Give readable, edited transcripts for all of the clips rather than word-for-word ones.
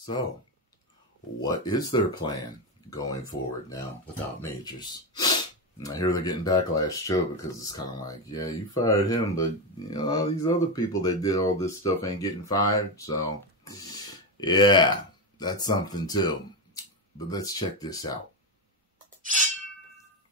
So, what is their plan going forward now without Majors? And I hear they're getting backlash too because it's kind of like, yeah, you fired him, but you know all these other people that did all this stuff ain't getting fired. So, yeah, that's something too. But let's check this out.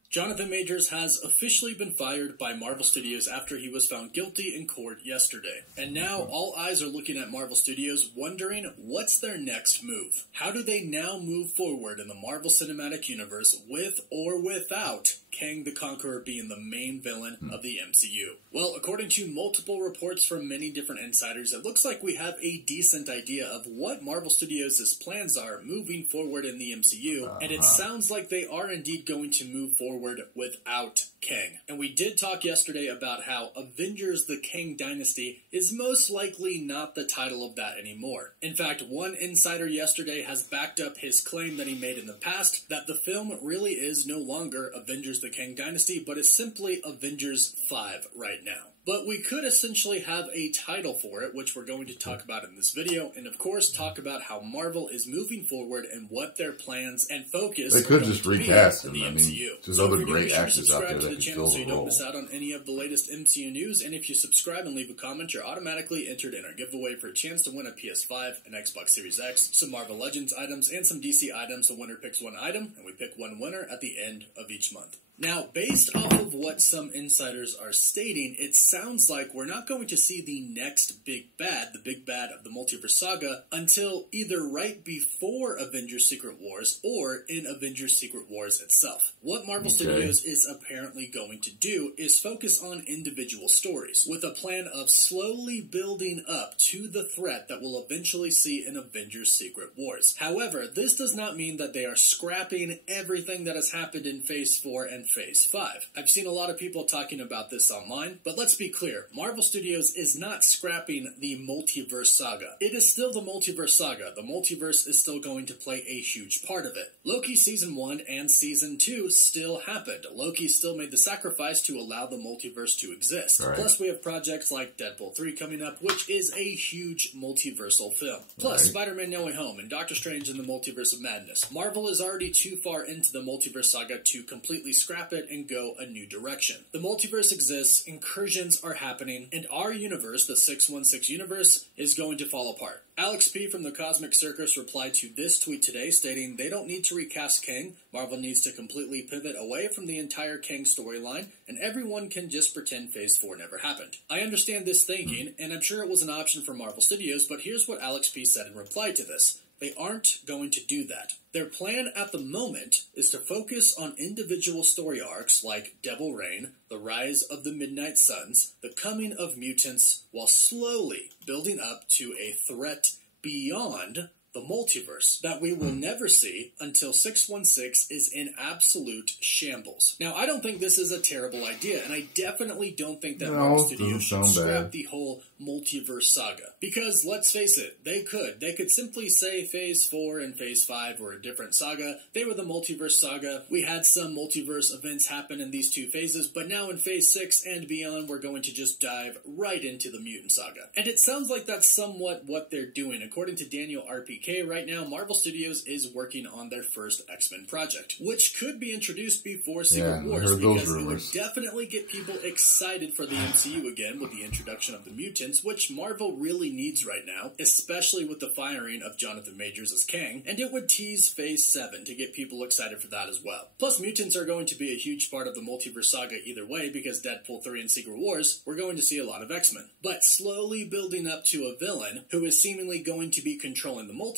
Jonathan Majors has officially been fired by Marvel Studios after he was found guilty in court yesterday. And now all eyes are looking at Marvel Studios wondering what's their next move. How do they now move forward in the Marvel Cinematic Universe with or without Kang the Conqueror being the main villain of the MCU? Well, according to multiple reports from many different insiders, it looks like we have a decent idea of what Marvel Studios' plans are moving forward in the MCU, and it sounds like they are indeed going to move forward without Kang. And we did talk yesterday about how Avengers the Kang Dynasty is most likely not the title of that anymore. In fact, one insider yesterday has backed up his claim that he made in the past that the film really is no longer Avengers the Kang Dynasty, but is simply Avengers 5 right now. But we could essentially have a title for it, which we're going to talk about in this video, and of course talk about how Marvel is moving forward and what their plans and focus they could just recast in him. the MCU. There's So other great actors out there subscribe to that the can channel fill so you the don't role. miss out on any of the latest MCU news, and if you subscribe and leave a comment, you're automatically entered in our giveaway for a chance to win a PS5, an Xbox Series X, some Marvel Legends items, and some DC items. The winner picks one item, and we pick one winner at the end of each month. Now, based off of what some insiders are stating, it sounds like we're not going to see the next big bad, the big bad of the Multiverse Saga, until either right before Avengers Secret Wars or in Avengers Secret Wars itself. What Marvel Studios is apparently going to do is focus on individual stories, with a plan of slowly building up to the threat that we'll eventually see in Avengers Secret Wars. However, this does not mean that they are scrapping everything that has happened in Phase 4 and Phase 5. I've seen a lot of people talking about this online, but let's be clear, Marvel Studios is not scrapping the Multiverse Saga. It is still the Multiverse Saga. The multiverse is still going to play a huge part of it. Loki Season 1 and Season 2 still happened. Loki still made the sacrifice to allow the multiverse to exist. Right. Plus, we have projects like Deadpool 3 coming up, which is a huge multiversal film. Plus, Spider-Man No Way Home and Doctor Strange in the Multiverse of Madness. Marvel is already too far into the Multiverse Saga to completely scrap it and go a new direction. The multiverse exists, incursions are happening, and our universe, the 616 universe, is going to fall apart. Alex P. from the Cosmic Circus replied to this tweet today stating they don't need to recast Kang, Marvel needs to completely pivot away from the entire Kang storyline, and everyone can just pretend Phase 4 never happened. I understand this thinking, and I'm sure it was an option for Marvel Studios, but here's what Alex P. said in reply to this. They aren't going to do that. Their plan at the moment is to focus on individual story arcs like Devil Reign, the rise of the Midnight Suns, the coming of mutants, while slowly building up to a threat beyond the multiverse that we will never see until 616 is in absolute shambles. Now, I don't think this is a terrible idea, and I definitely don't think that Marvel Studios should scrap the whole multiverse saga. Because, let's face it, they could simply say Phase 4 and Phase 5 were a different saga. They were the multiverse saga. We had some multiverse events happen in these two phases, but now in Phase 6 and beyond, we're going to just dive right into the mutant saga. And it sounds like that's somewhat what they're doing. According to Daniel RPK, right now, Marvel Studios is working on their first X-Men project, which could be introduced before Secret Wars, because it would definitely get people excited for the MCU again with the introduction of the mutants, which Marvel really needs right now, especially with the firing of Jonathan Majors as Kang, and it would tease Phase 7 to get people excited for that as well. Plus, mutants are going to be a huge part of the multiverse saga either way, because Deadpool 3 and Secret Wars, we're going to see a lot of X-Men. But slowly building up to a villain who is seemingly going to be controlling the multiverse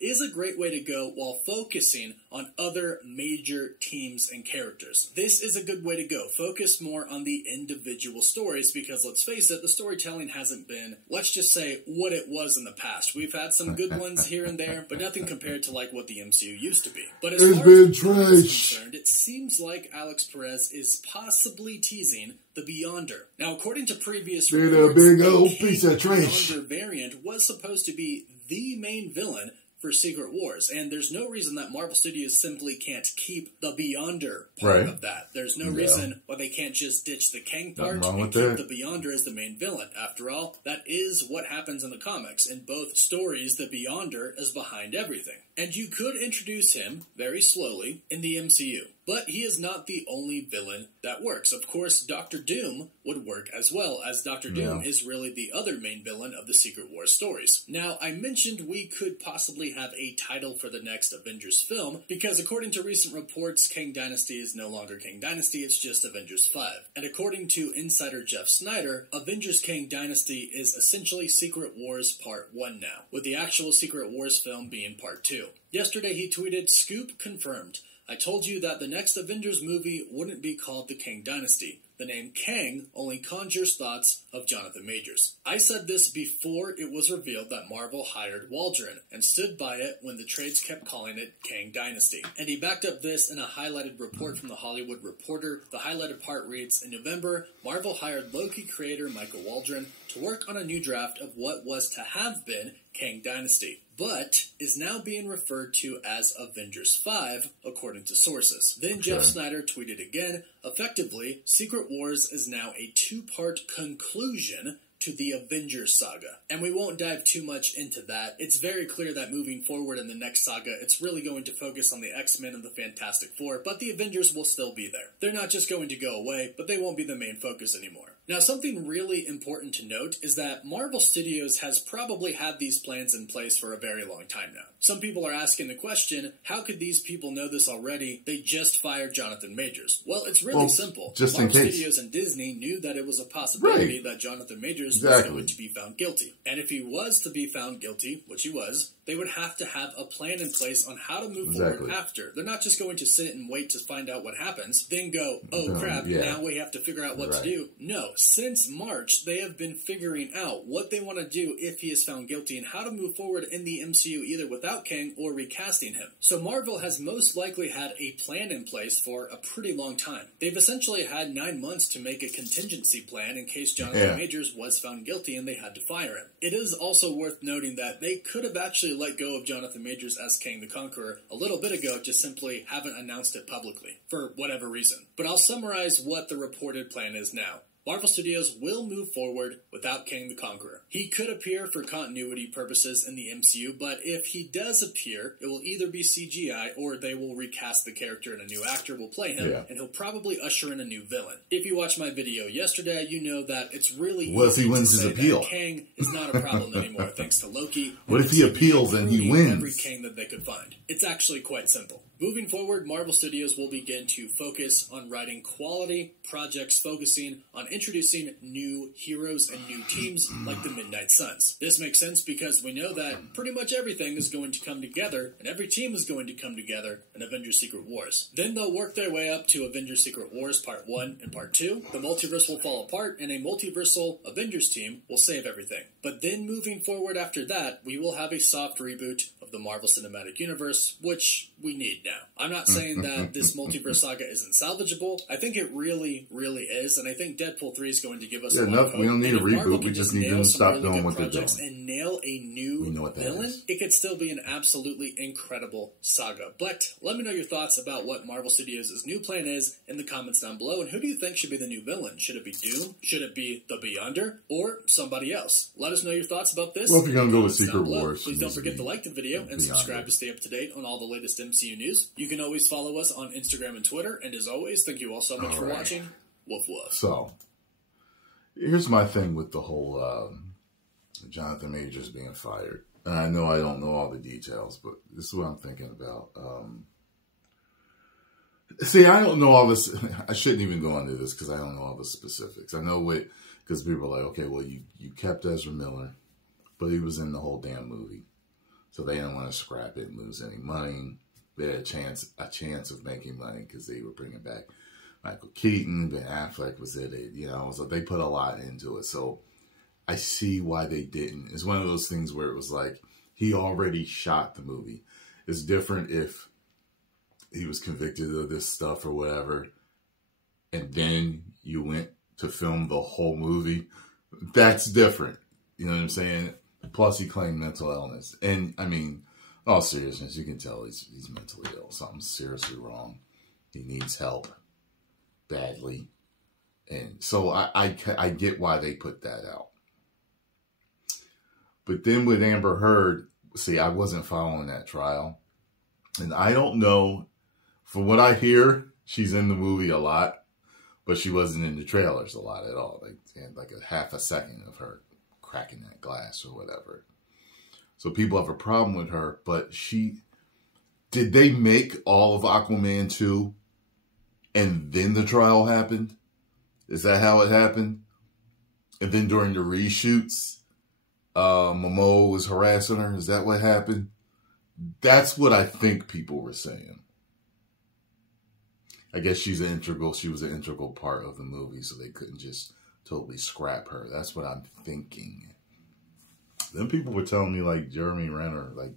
is a great way to go while focusing on other major teams and characters. This is a good way to go. Focus more on the individual stories, because let's face it, the storytelling hasn't been, let's just say, what it was in the past. We've had some good ones here and there, but nothing compared to like what the MCU used to be. But as far as concerned, it seems like Alex Perez is possibly teasing the Beyonder. Now, according to previous reports, big old piece of trash. Beyonder variant was supposed to be the main villain for Secret Wars, and there's no reason that Marvel Studios simply can't keep the Beyonder part of that. There's no reason why they can't just ditch the Kang part and keep the Beyonder as the main villain. After all, that is what happens in the comics. In both stories, the Beyonder is behind everything. And you could introduce him, very slowly, in the MCU. But he is not the only villain that works. Of course, Doctor Doom would work as well, as Doctor Doom is really the other main villain of the Secret Wars stories. Now, I mentioned we could possibly have a title for the next Avengers film, because according to recent reports, Kang Dynasty is no longer Kang Dynasty, it's just Avengers 5. And according to insider Jeff Snyder, Avengers Kang Dynasty is essentially Secret Wars Part 1 now, with the actual Secret Wars film being Part 2. Yesterday he tweeted, "Scoop confirmed. I told you that the next Avengers movie wouldn't be called the Kang Dynasty. The name Kang only conjures thoughts of Jonathan Majors. I said this before it was revealed that Marvel hired Waldron, and stood by it when the trades kept calling it Kang Dynasty." And he backed up this in a highlighted report from The Hollywood Reporter. The highlighted part reads, "In November, Marvel hired Loki creator Michael Waldron to work on a new draft of what was to have been Kang Dynasty, but is now being referred to as Avengers 5, according to sources." Then Jeff Snyder tweeted again, "Effectively, Secret Wars is now a two-part conclusion to the Avengers saga." And we won't dive too much into that. It's very clear that moving forward in the next saga, it's really going to focus on the X-Men and the Fantastic Four, but the Avengers will still be there. They're not just going to go away, but they won't be the main focus anymore. Now, something really important to note is that Marvel Studios has probably had these plans in place for a very long time now. Some people are asking the question, how could these people know this already? They just fired Jonathan Majors. Well, it's really simple. Just Marvel in case. Studios and Disney knew that it was a possibility that Jonathan Majors was going to be found guilty. And if he was to be found guilty, which he was, they would have to have a plan in place on how to move forward after. They're not just going to sit and wait to find out what happens, then go, oh crap, now we have to figure out what to do. No, since March, they have been figuring out what they want to do if he is found guilty and how to move forward in the MCU either without Kang or recasting him. So Marvel has most likely had a plan in place for a pretty long time. They've essentially had 9 months to make a contingency plan in case Jonathan Majors was found guilty and they had to fire him. It is also worth noting that they could have actually let go of Jonathan Majors as Kang the Conqueror a little bit ago, just simply haven't announced it publicly, for whatever reason. But I'll summarize what the reported plan is now. Marvel Studios will move forward without Kang the Conqueror. He could appear for continuity purposes in the MCU, but if he does appear, it will either be CGI or they will recast the character and a new actor will play him, and he'll probably usher in a new villain. If you watched my video yesterday, you know that it's really easy if he wins to say his appeal? that Kang is not a problem anymore thanks to Loki. What if he appeals and he wins? Every Kang that they could find. It's actually quite simple. Moving forward, Marvel Studios will begin to focus on writing quality projects focusing on introducing new heroes and new teams like the Midnight Suns. This makes sense because we know that pretty much everything is going to come together, and every team is going to come together in Avengers Secret Wars. Then they'll work their way up to Avengers Secret Wars Part 1 and Part 2. The multiverse will fall apart, and a multiversal Avengers team will save everything. But then moving forward after that, we will have a soft reboot of the Marvel Cinematic Universe, which we need now. I'm not saying that this multiverse saga isn't salvageable. I think it really, really is, and I think Deadpool 3 is going to give us a lot of hope. We don't need a Marvel reboot. We just need them to stop doing what they're doing. And nail a new villain, it could still be an absolutely incredible saga. But let me know your thoughts about what Marvel Studios' new plan is in the comments down below, and who do you think should be the new villain? Should it be Doom? Should it be the Beyonder? Or somebody else? Let us know your thoughts about this. Well, if you're going to go with Secret Wars, please don't forget to like the video and subscribe to stay up to date on all the latest MCU news. You can always follow us on Instagram and Twitter, and as always, thank you all so much for watching. Woof woof. So, here's my thing with the whole Jonathan Majors being fired. And I know I don't know all the details, but this is what I'm thinking about. See, I don't know all this. I shouldn't even go into this because I don't know all the specifics. I know what, because people are like, okay, well, you kept Ezra Miller, but he was in the whole damn movie. So they didn't want to scrap it and lose any money. They had a chance of making money because they were bringing back Michael Keaton, Ben Affleck was in it, so they put a lot into it. So I see why they didn't. It's one of those things where it was like, he already shot the movie. It's different if he was convicted of this stuff or whatever, and then you went to film the whole movie. That's different. You know what I'm saying? Plus he claimed mental illness. And I mean, all seriousness, you can tell he's mentally ill. Something's seriously wrong. He needs help badly. And so I get why they put that out. But then with Amber Heard, see, I wasn't following that trial. And I don't know, from what I hear, she's in the movie a lot, but she wasn't in the trailers a lot at all. Like a half a second of her cracking that glass or whatever. So people have a problem with her, but did they make all of Aquaman 2 and then the trial happened? Is that how it happened? And then during the reshoots, Momoa was harassing her. Is that what happened? That's what I think people were saying. I guess she was an integral part of the movie, so they couldn't just totally scrap her. That's what I'm thinking. Then people were telling me like Jeremy Renner like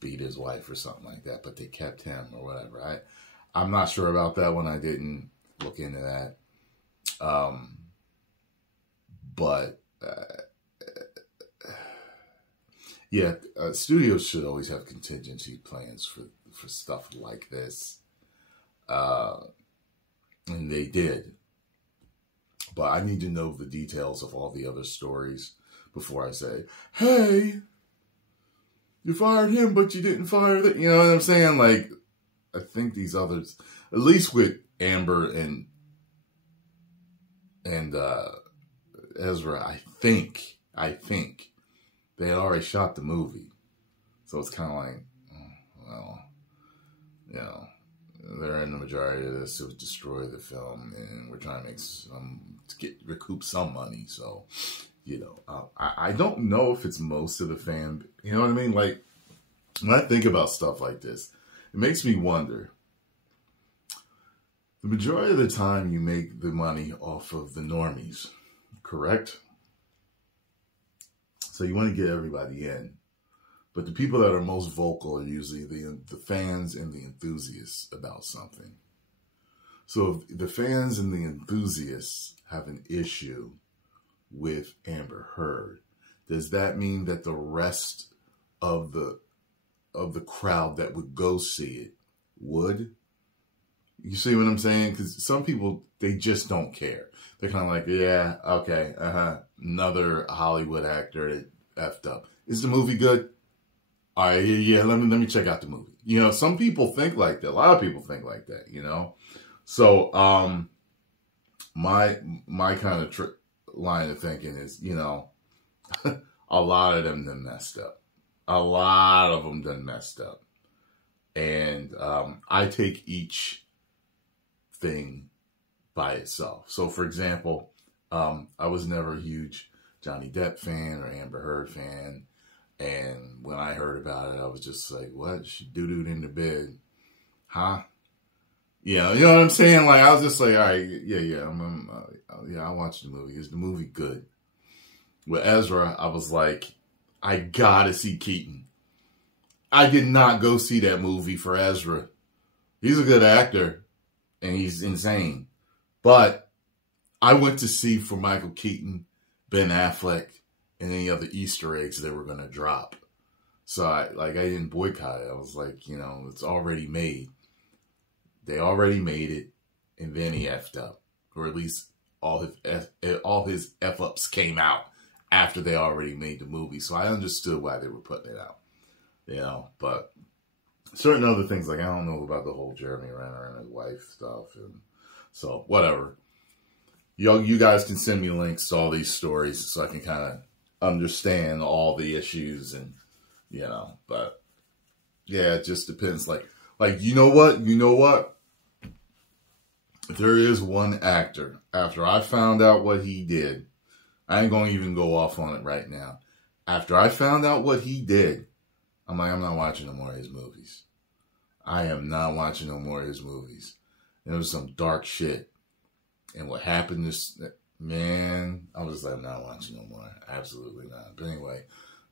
beat his wife or something like that, but they kept him or whatever. I'm not sure about that one. I didn't look into that. But yeah, studios should always have contingency plans for stuff like this. And they did. But I need to know the details of all the other stories before I say, hey, you fired him, but you didn't fire that. You know what I'm saying? Like, I think these others, at least with Amber and Ezra, I think they had already shot the movie. So it's kind of like, well, you know, they're in the majority of this to destroy the film, and we're trying to recoup some money. So, you know, I don't know if it's most of the fan. You know what I mean? Like, when I think about stuff like this, it makes me wonder. The majority of the time, you make the money off of the normies, correct? So you want to get everybody in. But the people that are most vocal are usually the fans and the enthusiasts about something. So if the fans and the enthusiasts have an issue with Amber Heard, does that mean that the rest of the crowd that would go see it would? You see what I'm saying? Because some people, they just don't care. They're kind of like, yeah, okay, another Hollywood actor that effed up. Is the movie good? All right, yeah, let me check out the movie. You know, some people think like that. A lot of people think like that, you know? So, my kind of line of thinking is, you know, a lot of them done messed up. A lot of them done messed up. And I take each thing by itself. So, for example, I was never a huge Johnny Depp fan or Amber Heard fan. And when I heard about it, I was just like, what? She doo-dooed in the bed. Huh? Yeah, you know what I'm saying? Like, I was just like, all right, yeah, I watched the movie. Is the movie good? With Ezra, I was like, I gotta see Keaton. I did not go see that movie for Ezra. He's a good actor, and he's insane. But I went to see for Michael Keaton, Ben Affleck, and any other Easter eggs they were going to drop. So I didn't boycott it. I was like, you know, it's already made. They already made it, and then he effed up. Or at least all his F-ups came out after they already made the movie. So I understood why they were putting it out. You know, but certain other things, like I don't know about the whole Jeremy Renner and his wife stuff. And so, whatever. You guys can send me links to all these stories so I can kind of understand all the issues and, you know, but yeah, it just depends. Like, you know what? There is one actor, after I found out what he did, I ain't going to even go off on it right now. After I found out what he did, I'm like, I'm not watching no more of his movies. I am not watching no more of his movies. There was some dark shit. And what happened this, man, I was like, I'm not watching no more. Absolutely not. But anyway,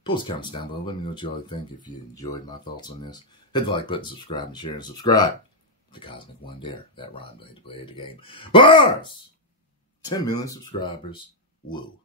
post comments down below. Let me know what you all think. If you enjoyed my thoughts on this, hit the like button, subscribe, and share, and subscribe. The Cosmic One Dare. That rhyme, to play the game. Bars! 10 million subscribers. Woo.